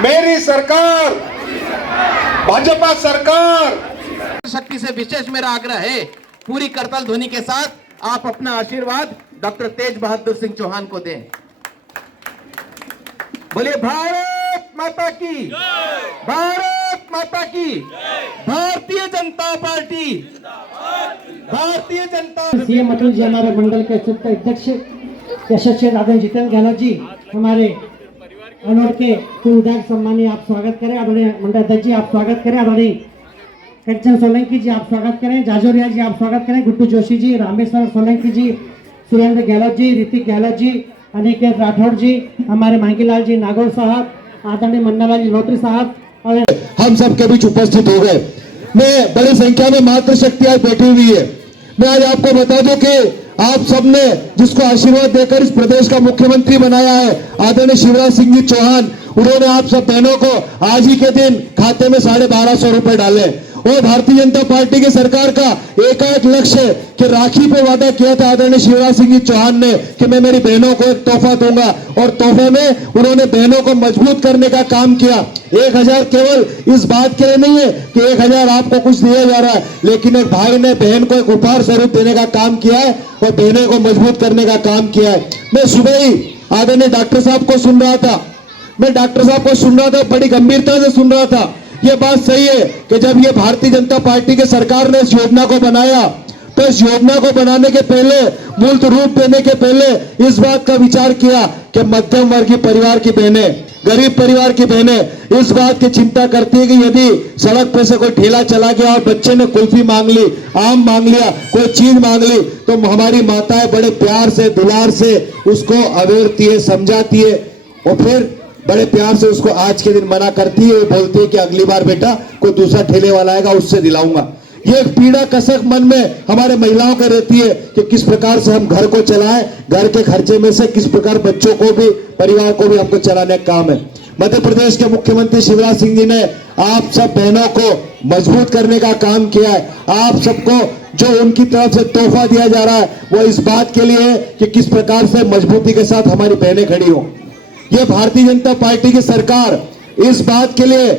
मेरी सरकार, भाजपा सरकार। शक्ति से विशेष मेरा आग्रह है, पूरी करताल ध्वनि के साथ आप अपना आशीर्वाद डॉक्टर तेज बहादुर सिंह चौहान को दें। बोलिए भारत माता की, भारत माता की, भारतीय जनता पार्टी, भारतीय जनता। सीएम अतुल जी हमारे मंडल के अध्यक्ष यशस्वी आदरणीय जितेंद्र गहलोत जी, हमारे अनोट के पूर्व विधायक सम्मानीय आप स्वागत करें। आदरणीय मंडल अध्यक्ष जी आप स्वागत करें। आदरणीय कंचन सोलंकी जी आप स्वागत करें। जाजोरिया जी आप स्वागत करें। गुड्डू जोशी जी, रामेश्वर सोलंकी जी, सुरेंद्र गहलोत जी, ऋतिक गहलोत जी, अनिकेत राठौड़ जी, हमारे मांगीलाल जी नागौर साहब, आदरणीय मन्नालाल जी लोत्री साहब और हम सब के बीच उपस्थित हो गए। मैं बड़ी संख्या में मातृशक्ति आज बैठी हुई है। मैं आज आपको बता दूं कि आप सबने जिसको आशीर्वाद देकर इस प्रदेश का मुख्यमंत्री बनाया है, आदरणीय शिवराज सिंह जी चौहान, उन्होंने आप सब बहनों को आज ही के दिन खाते में 1250 रुपए डाले। और भारतीय जनता पार्टी की सरकार का एक लक्ष्य है कि राखी पे वादा किया था आदरणीय शिवराज सिंह जी चौहान ने कि मैं मेरी बहनों को एक तोहफा दूंगा, और तोहफे में उन्होंने बहनों को मजबूत करने का काम किया। 1000 केवल इस बात के लिए नहीं है कि 1000 आपको कुछ दिया जा रहा है, लेकिन एक भाई ने बहन को एक उपहार स्वरूप देने का काम किया है और बहनों को मजबूत करने का काम किया है। मैं सुबह ही आदरणीय डॉक्टर साहब को सुन रहा था, बड़ी गंभीरता से सुन रहा था। ये बात सही है कि जब ये भारतीय जनता पार्टी की सरकार ने इस योजना को बनाया, तो इस योजना को बनाने के पहले, मूर्त रूप देने के पहले इस बात का विचार किया कि मध्यम वर्गीय परिवार की बहनें, गरीब परिवार की बहनें इस बात की चिंता करती है कि यदि सड़क पे से कोई ठेला चला गया और बच्चे ने कुल्फी मांग ली, आम मांग लिया, कोई चीज मांग ली, तो हमारी माताएं बड़े प्यार से, दुलार से उसको अवेरती है, समझाती है और फिर बड़े प्यार से उसको आज के दिन मना करती है, बोलती है कि अगली बार बेटा कोई दूसरा ठेले वाला आएगा उससे दिलाऊंगा। ये एक पीड़ा कसक मन में हमारे महिलाओं का रहती है कि किस प्रकार से हम घर को चलाएं, घर के खर्चे में से किस प्रकार बच्चों को भी, परिवार को भी हमको चलाने का काम है। मध्य प्रदेश के मुख्यमंत्री शिवराज सिंह जी ने आप सब बहनों को मजबूत करने का काम किया है। आप सबको जो उनकी तरफ से तोहफा दिया जा रहा है वो इस बात के लिए है कि किस प्रकार से मजबूती के साथ हमारी बहनें खड़ी हो। ये भारतीय जनता पार्टी की सरकार इस बात के लिए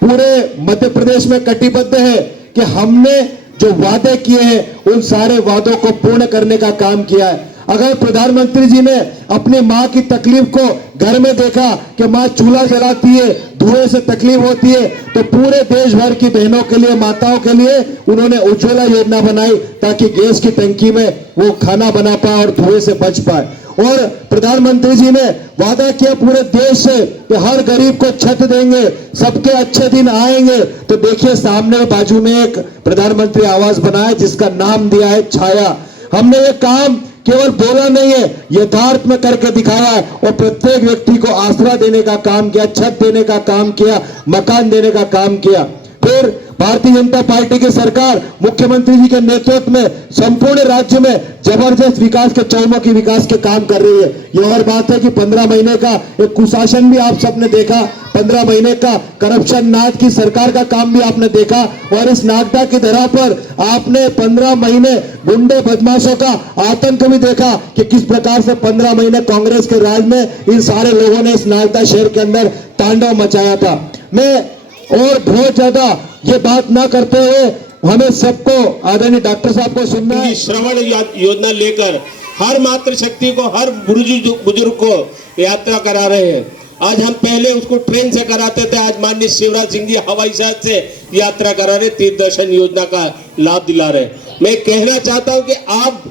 पूरे मध्य प्रदेश में कटिबद्ध है कि हमने जो वादे किए हैं उन सारे वादों को पूर्ण करने का काम किया है। अगर प्रधानमंत्री जी ने अपनी मां की तकलीफ को घर में देखा कि मां चूल्हा जलाती है, धुएं से तकलीफ होती है, तो पूरे देश भर की बहनों के लिए, माताओं के लिए उन्होंने उज्ज्वला योजना बनाई ताकि गैस की टंकी में वो खाना बना पाए और धुएं से बच पाए। और प्रधानमंत्री जी ने वादा किया पूरे देश से कि हर गरीब को छत देंगे, सबके अच्छे दिन आएंगे। तो देखिए सामने बाजू में एक प्रधानमंत्री आवास बना है जिसका नाम दिया है छाया। हमने ये काम केवल बोला नहीं है, यथार्थ में करके दिखाया है और प्रत्येक व्यक्ति को आसरा देने का काम किया, छत देने का काम किया, मकान देने का काम किया। फिर भारतीय जनता पार्टी की सरकार मुख्यमंत्री जी के नेतृत्व में संपूर्ण राज्य में जबरदस्त विकास के, चौमुखी विकास के काम कर रही है। यह और बात है कि 15 महीने का एक कुशासन भी आप सबने देखा, 15 महीने का करप्शन नाथ की सरकार का काम भी आपने देखा, और इस नागदा की धरा पर आपने 15 महीने गुंडे बदमाशों का आतंक भी देखा कि किस प्रकार से 15 महीने कांग्रेस के राज में इन सारे लोगों ने इस नागदा शहर के अंदर तांडव मचाया था। मैं और बहुत ज्यादा ये बात ना करते हुए हमें सबको आदरणीय डॉक्टर साहब को सुनना है। श्रवण योजना लेकर हर मातृशक्ति को, हर बुजुर्ग को यात्रा करा रहे हैं। आज हम पहले उसको ट्रेन से कराते थे, आज माननीय शिवराज सिंह जी हवाई जहाज से यात्रा करा रहे, तीर्थ दर्शन योजना का लाभ दिला रहे। मैं कहना चाहता हूं कि आप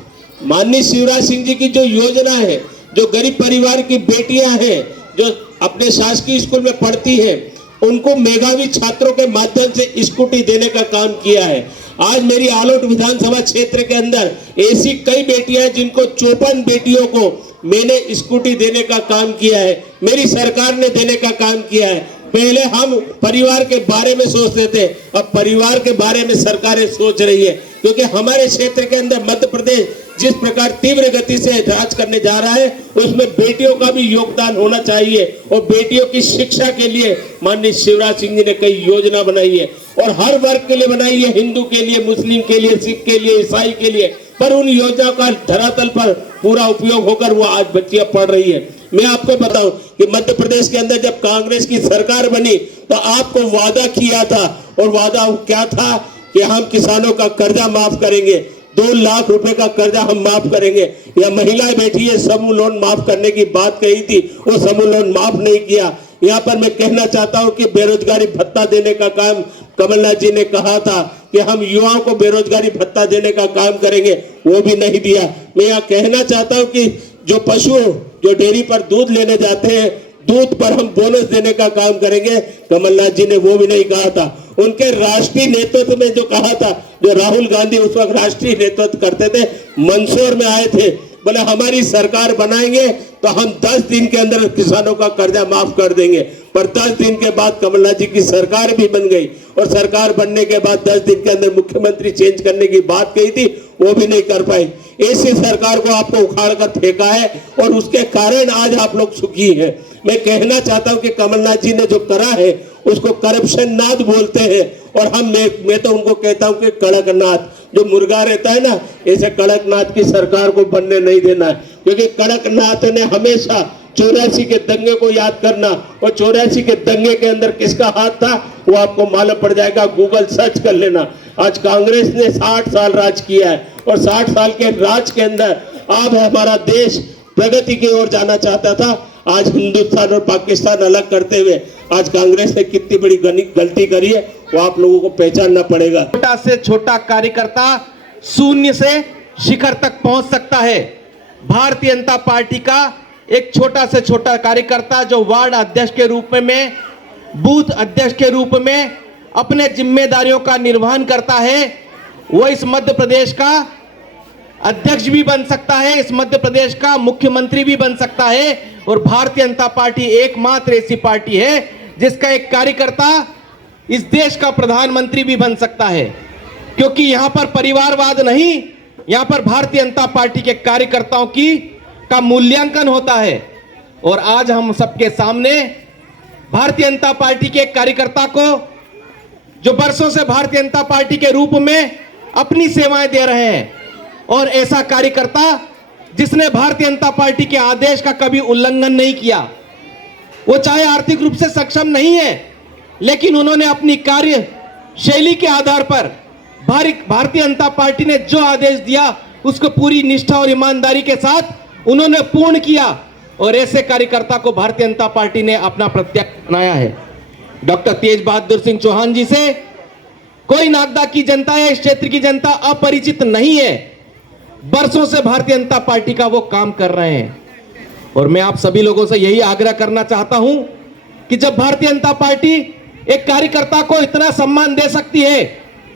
माननीय शिवराज सिंह जी की जो योजना है, जो गरीब परिवार की बेटियां हैं जो अपने शासकीय स्कूल में पढ़ती हैं, उनको मेधावी छात्रों के माध्यम से स्कूटी देने का काम किया है। आज मेरी आलोट विधानसभा क्षेत्र के अंदर ऐसी कई बेटियां हैं जिनको 54 बेटियों को मैंने स्कूटी देने का काम किया है, मेरी सरकार ने देने का काम किया है। पहले हम परिवार के बारे में सोचते थे, अब परिवार के बारे में सरकारें सोच रही है, क्योंकि हमारे क्षेत्र के अंदर मध्य प्रदेश जिस प्रकार तीव्र गति से राज करने जा रहा है उसमें बेटियों का भी योगदान होना चाहिए। और बेटियों की शिक्षा के लिए माननीय शिवराज सिंह जी ने कई योजना बनाई है और हर वर्ग के लिए बनाई है, हिंदू के लिए, मुस्लिम के लिए, सिख के लिए, ईसाई के लिए, पर उन योजना का धरातल पर पूरा उपयोग होकर वो आज बच्चियां पढ़ रही है। मैं आपको बताऊं कि मध्य प्रदेश के अंदर जब कांग्रेस की सरकार बनी तो आपको वादा किया था, और वादा क्या था कि हम किसानों का कर्जा माफ करेंगे, 2 लाख रुपए का कर्जा हम माफ करेंगे। या महिलाएं बैठी है, समूह लोन माफ करने की बात कही थी, वो समूह लोन माफ नहीं किया। यहाँ पर मैं कहना चाहता हूं कि बेरोजगारी भत्ता देने का काम कमलनाथ जी ने कहा था कि हम युवाओं को बेरोजगारी भत्ता देने का काम करेंगे, वो भी नहीं दिया। मैं यहाँ कहना चाहता हूं कि जो पशु जो डेयरी पर दूध लेने जाते हैं, दूध पर हम बोनस देने का काम करेंगे, कमलनाथ जी ने वो भी नहीं कहा था। उनके राष्ट्रीय नेतृत्व में जो कहा था, जो राहुल गांधी उस वक्त राष्ट्रीय नेतृत्व करते थे, मंदसौर में आए थे, बोले हमारी सरकार बनाएंगे तो हम 10 दिन के अंदर किसानों का कर्जा माफ कर देंगे। पर 10 दिन के बाद कमलनाथ जी की सरकार भी बन गई, और सरकार बनने के बाद 10 दिन के अंदर मुख्यमंत्री चेंज करने की बात कही थी, वो भी नहीं कर पाई। ऐसी सरकार को आपको उखाड़ कर फेंका है, और उसके कारण आज आप लोग सुखी हैं। मैं कहना चाहता हूं कि कमलनाथ जी ने जो करा है उसको करप्शन नाथ बोलते हैं, और मैं तो उनको कहता हूं कि कड़कनाथ। जो मुर्गा रहता है ना, ऐसे कड़कनाथ की सरकार को बनने नहीं देना है, क्योंकि कड़कनाथ ने हमेशा 84 के दंगे को याद करना, और 84 के दंगे के अंदर किसका हाथ था वो आपको मालूम पड़ जाएगा, गूगल सर्च कर लेना। आज कांग्रेस ने 60 साल राज किया है, और 60 साल के राज के अंदर अब हमारा देश प्रगति की ओर जाना चाहता था। आज हिंदुस्तान और पाकिस्तान अलग करते हुए आज कांग्रेस ने कितनी बड़ी गलती करी है, वो आप लोगों को पहचानना पड़ेगा। छोटा से छोटा कार्यकर्ता शून्य से शिखर तक पहुंच सकता है। भारतीय जनता पार्टी का एक छोटा से छोटा कार्यकर्ता जो वार्ड अध्यक्ष के रूप में, बूथ अध्यक्ष के रूप में अपने जिम्मेदारियों का निर्वहन करता है, वो इस मध्य प्रदेश का अध्यक्ष भी बन सकता है, इस मध्य प्रदेश का मुख्यमंत्री भी बन सकता है। और भारतीय जनता पार्टी एकमात्र ऐसी पार्टी है जिसका एक कार्यकर्ता इस देश का प्रधानमंत्री भी बन सकता है, क्योंकि यहां पर परिवारवाद नहीं, यहां पर भारतीय जनता पार्टी के कार्यकर्ताओं का मूल्यांकन होता है। और आज हम सबके सामने भारतीय जनता पार्टी के कार्यकर्ता को, जो बरसों से भारतीय जनता पार्टी के रूप में अपनी सेवाएं दे रहे हैं, और ऐसा कार्यकर्ता जिसने भारतीय जनता पार्टी के आदेश का कभी उल्लंघन नहीं किया, वो चाहे आर्थिक रूप से सक्षम नहीं है, लेकिन उन्होंने अपनी कार्य शैली के आधार पर भारतीय जनता पार्टी ने जो आदेश दिया उसको पूरी निष्ठा और ईमानदारी के साथ उन्होंने पूर्ण किया, और ऐसे कार्यकर्ता को भारतीय जनता पार्टी ने अपना प्रत्यक्ष बनाया है। डॉक्टर तेज बहादुर सिंह चौहान जी से कोई नागदा की जनता या इस क्षेत्र की जनता अपरिचित नहीं है। बरसों से भारतीय जनता पार्टी का वो काम कर रहे हैं, और मैं आप सभी लोगों से यही आग्रह करना चाहता हूं कि जब भारतीय जनता पार्टी एक कार्यकर्ता को इतना सम्मान दे सकती है,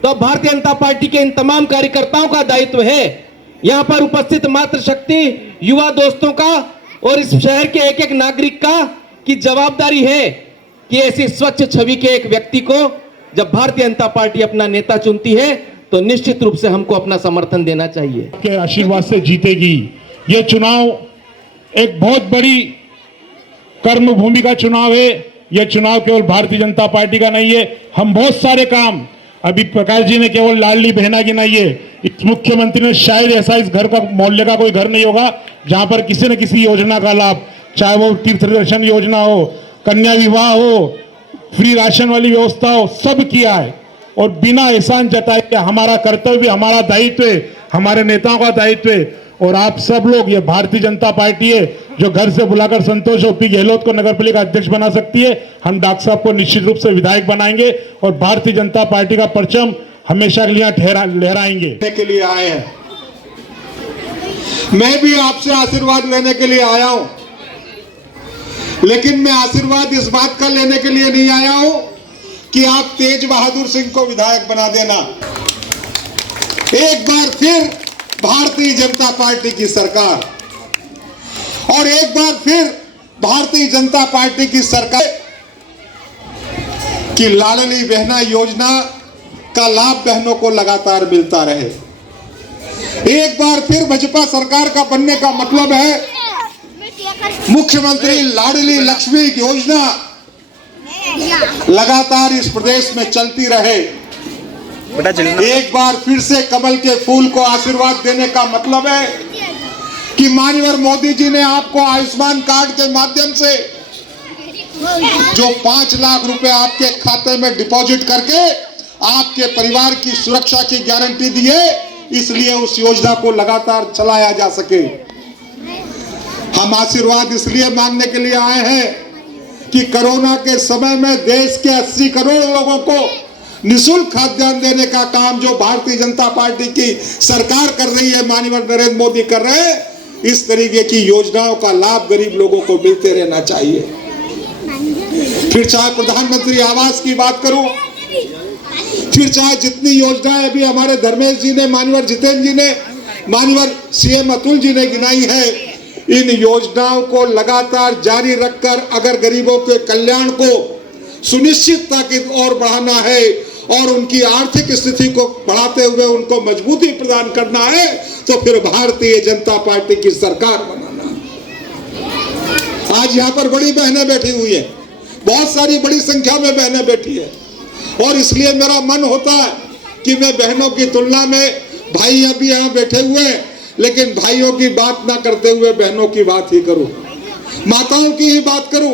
तो भारतीय जनता पार्टी के इन तमाम कार्यकर्ताओं का दायित्व है, यहां पर उपस्थित मातृशक्ति युवा दोस्तों का और इस शहर के एक एक नागरिक का की जवाबदारी है कि ऐसी स्वच्छ छवि के एक व्यक्ति को जब भारतीय जनता पार्टी अपना नेता चुनती है तो निश्चित रूप से हमको अपना समर्थन देना चाहिए। के आशीर्वाद से जीतेगी। ये चुनाव एक बहुत बड़ी कर्म भूमि का चुनाव है। यह चुनाव केवल भारतीय जनता पार्टी का नहीं है। हम बहुत सारे काम, अभी प्रकाश जी ने केवल लाडली बहना की नहीं है, इस मुख्यमंत्री ने शायद ऐसा इस घर का मोहल्ले का कोई घर नहीं होगा जहां पर किसी न किसी योजना का लाभ, चाहे वो तीर्थ दर्शन योजना हो, कन्या विवाह हो, फ्री राशन वाली व्यवस्था हो, सब किया है। और बिना एहसान जताए कि हमारा कर्तव्य, हमारा दायित्व है, हमारे नेताओं का दायित्व है। और आप सब लोग, ये भारतीय जनता पार्टी है जो घर से बुलाकर संतोष ओपी गहलोत को नगर पालिका अध्यक्ष बना सकती है, हम डॉक्टर साहब को निश्चित रूप से विधायक बनाएंगे और भारतीय जनता पार्टी का परचम हमेशा के लिए लहराएंगे। के लिए आए हैं, मैं भी आपसे आशीर्वाद लेने के लिए आया हूं, लेकिन मैं आशीर्वाद इस बात का लेने के लिए नहीं आया हूं कि आप तेज बहादुर सिंह को विधायक बना देना। एक बार फिर भारतीय जनता पार्टी की सरकार, और एक बार फिर भारतीय जनता पार्टी की सरकार की लाडली बहना योजना का लाभ बहनों को लगातार मिलता रहे। एक बार फिर भाजपा सरकार का बनने का मतलब है मुख्यमंत्री लाडली लक्ष्मी योजना लगातार इस प्रदेश में चलती रहे। एक बार फिर से कमल के फूल को आशीर्वाद देने का मतलब है कि माननीय मोदी जी ने आपको आयुष्मान कार्ड के माध्यम से जो 5 लाख रुपए आपके खाते में डिपॉजिट करके आपके परिवार की सुरक्षा की गारंटी दी है, इसलिए उस योजना को लगातार चलाया जा सके। हम आशीर्वाद इसलिए मांगने के लिए आए हैं कि कोरोना के समय में देश के 80 करोड़ लोगों को निःशुल्क खाद्यान्न देने का काम जो भारतीय जनता पार्टी की सरकार कर रही है, माननीय नरेंद्र मोदी कर रहे हैं, इस तरीके की योजनाओं का लाभ गरीब लोगों को मिलते रहना चाहिए। फिर चाहे प्रधानमंत्री आवास की बात करूं, फिर चाहे जितनी योजनाएं अभी हमारे धर्मेश जी ने, माननीय जितेंद्र जी ने, माननीय सीएम अतुल जी ने गिनाई है, इन योजनाओं को लगातार जारी रखकर अगर गरीबों के कल्याण को सुनिश्चितता की ओर बढ़ाना है और उनकी आर्थिक स्थिति को बढ़ाते हुए उनको मजबूती प्रदान करना है, तो फिर भारतीय जनता पार्टी की सरकार बनाना। आज यहाँ पर बड़ी बहनें बैठी हुई है, बहुत सारी बड़ी संख्या में बहनें बैठी है, और इसलिए मेरा मन होता है कि मैं बहनों की तुलना में, भाई अभी यहाँ बैठे हुए हैं, लेकिन भाइयों की बात ना करते हुए बहनों की बात ही करूं, माताओं की ही बात करूं,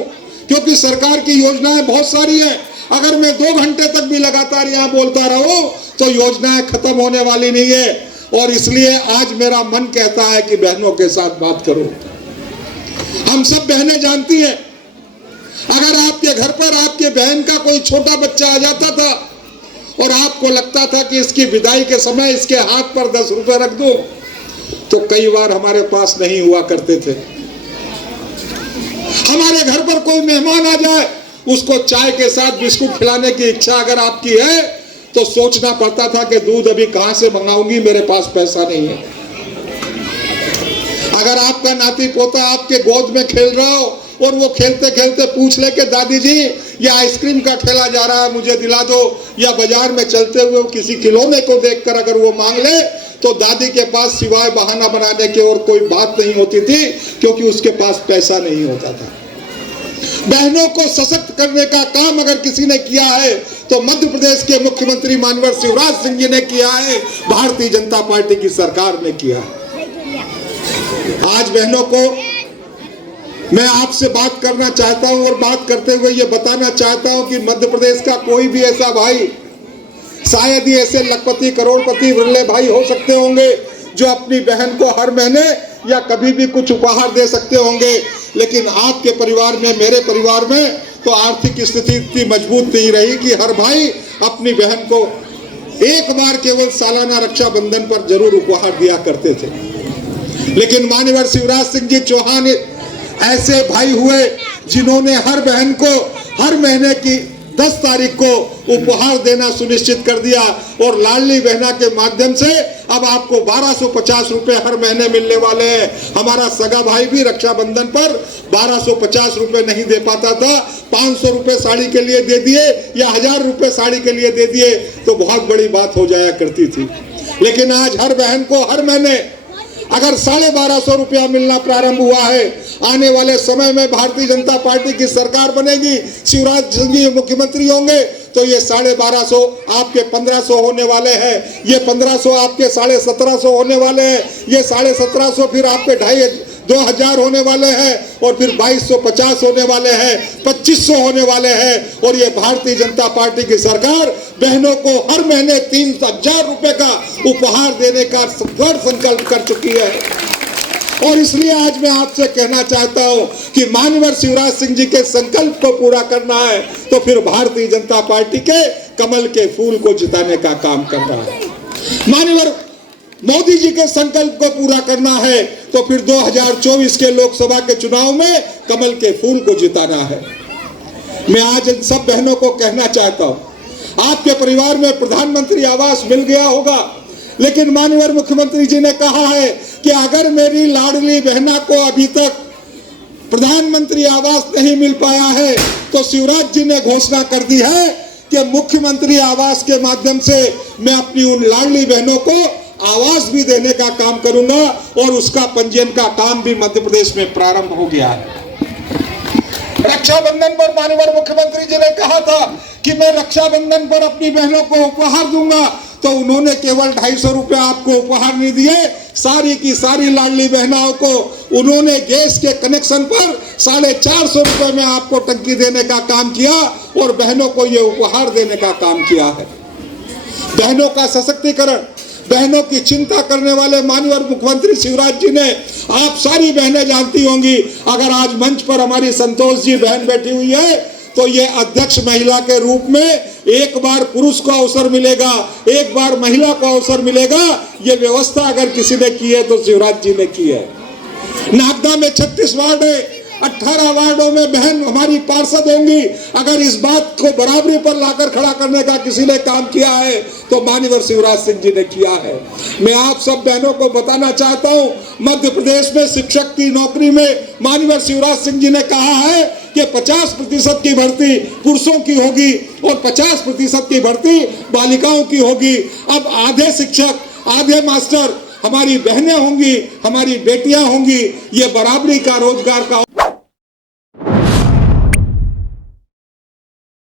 क्योंकि सरकार की योजनाएं बहुत सारी हैं। अगर मैं 2 घंटे तक भी लगातार यहाँ बोलता रहूं तो योजनाएं खत्म होने वाली नहीं है, और इसलिए आज मेरा मन कहता है कि बहनों के साथ बात करो। हम सब बहनें जानती हैं, अगर आपके घर पर आपके बहन का कोई छोटा बच्चा आ जाता था और आपको लगता था कि इसकी विदाई के समय इसके हाथ पर 10 रुपए रख दो, तो कई बार हमारे पास नहीं हुआ करते थे। हमारे घर पर कोई मेहमान आ जाए, उसको चाय के साथ बिस्कुट खिलाने की इच्छा अगर आपकी है तो सोचना पड़ता था कि दूध अभी कहां से मंगाऊंगी, मेरे पास पैसा नहीं है। अगर आपका नाती पोता आपके गोद में खेल रहा हो और वो खेलते खेलते पूछ ले कि दादी जी ये आइसक्रीम का ठेला जा रहा है मुझे दिला दो, या बाजार में चलते हुए किसी खिलौने को देखकर अगर वो मांग ले, तो दादी के पास सिवाय बहाना बनाने की और कोई बात नहीं होती थी, क्योंकि उसके पास पैसा नहीं होता था। बहनों को सशक्त करने का काम अगर किसी ने किया है तो मध्य प्रदेश के मुख्यमंत्री माननीय शिवराज सिंह जी ने किया है, भारतीय जनता पार्टी की सरकार ने किया। आज बहनों को मैं आपसे बात करना चाहता हूं, और बात करते हुए ये बताना चाहता हूं कि मध्य प्रदेश का कोई भी ऐसा भाई, शायद ही ऐसे लखपति करोड़पति विरले भाई हो सकते होंगे जो अपनी बहन को हर महीने या कभी भी कुछ उपहार दे सकते होंगे, लेकिन आपके परिवार में, मेरे परिवार में तो आर्थिक स्थिति इतनी मजबूत नहीं रही कि हर भाई अपनी बहन को एक बार केवल सालाना रक्षाबंधन पर जरूर उपहार दिया करते थे। लेकिन माननीय शिवराज सिंह जी चौहान ऐसे भाई हुए जिन्होंने हर बहन को हर महीने की 10 तारीख को उपहार देना सुनिश्चित कर दिया, और लाडली बहना के माध्यम से अब आपको 1250 रुपए हर महीने मिलने वाले हैं। हमारा सगा भाई भी रक्षाबंधन पर 1250 रुपए नहीं दे पाता था, 500 रुपए साड़ी के लिए दे दिए या 1000 रुपए साड़ी के लिए दे दिए तो बहुत बड़ी बात हो जाया करती थी। लेकिन आज हर बहन को हर महीने अगर 1250 रुपया मिलना प्रारंभ हुआ है, आने वाले समय में भारतीय जनता पार्टी की सरकार बनेगी, शिवराज सिंह जी मुख्यमंत्री होंगे, तो ये 1250 आपके 1500 होने वाले हैं, ये 1500 आपके 1750 होने वाले हैं, ये 1750 फिर आपके 2000 होने वाले हैं, और फिर 2250 होने वाले हैं, 2500 होने वाले हैं। और ये भारतीय जनता पार्टी की सरकार बहनों को हर महीने 3000 रुपए का उपहार देने का दृढ़ संकल्प कर चुकी है। और इसलिए आज मैं आपसे कहना चाहता हूं कि माननीय शिवराज सिंह जी के संकल्प को पूरा करना है तो फिर भारतीय जनता पार्टी के कमल के फूल को जिताने का काम करना है। माननीय मोदी जी के संकल्प को पूरा करना है तो फिर 2024 के लोकसभा के चुनाव में कमल के फूल को जिताना है। मैं आज इन सब बहनों को कहना चाहता हूं, आपके परिवार में प्रधानमंत्री आवास मिल गया होगा, लेकिन माननीय मुख्यमंत्री जी ने कहा है कि अगर मेरी लाडली बहना को अभी तक प्रधानमंत्री आवास नहीं मिल पाया है तो शिवराज जी ने घोषणा कर दी है कि मुख्यमंत्री आवास के माध्यम से मैं अपनी उन लाडली बहनों को आवास भी देने का काम करूंगा, और उसका पंजीयन का काम भी मध्य प्रदेश में प्रारंभ हो गया है। रक्षाबंधन पर माननीय मुख्यमंत्री जी ने कहा था कि मैं रक्षाबंधन पर अपनी बहनों को उपहार दूंगा, तो उन्होंने केवल 250 रुपया आपको उपहार नहीं दिए, सारी की सारी लाडली बहनाओं को उन्होंने गैस के कनेक्शन पर 450 रुपए में आपको टंकी देने का काम किया और बहनों को ये उपहार देने का काम किया है। बहनों का सशक्तिकरण, बहनों की चिंता करने वाले माननीय मुख्यमंत्री शिवराज जी ने, आप सारी बहनें जानती होंगी, अगर आज मंच पर हमारी संतोष जी बहन बैठी हुई है तो ये अध्यक्ष महिला के रूप में एक बार पुरुष को अवसर मिलेगा, एक बार महिला को अवसर मिलेगा। ये व्यवस्था अगर किसी ने की है तो शिवराज जी ने की है। नागदा में 36 वार्ड है, 18 वार्डों में बहन हमारी पार्षद होंगी। अगर इस बात को बराबरी पर लाकर खड़ा करने का किसी ने काम किया है तो माननीय शिवराज सिंह जी ने किया है। मैं आप सब बहनों को बताना चाहता हूं, मध्य प्रदेश में शिक्षक की नौकरी में माननीय शिवराज सिंह जी ने कहा है कि 50% की भर्ती पुरुषों की होगी और 50% की भर्ती बालिकाओं की होगी। अब आधे शिक्षक, आधे मास्टर हमारी बहनें होंगी, हमारी बेटियां होंगी। ये बराबरी का, रोजगार का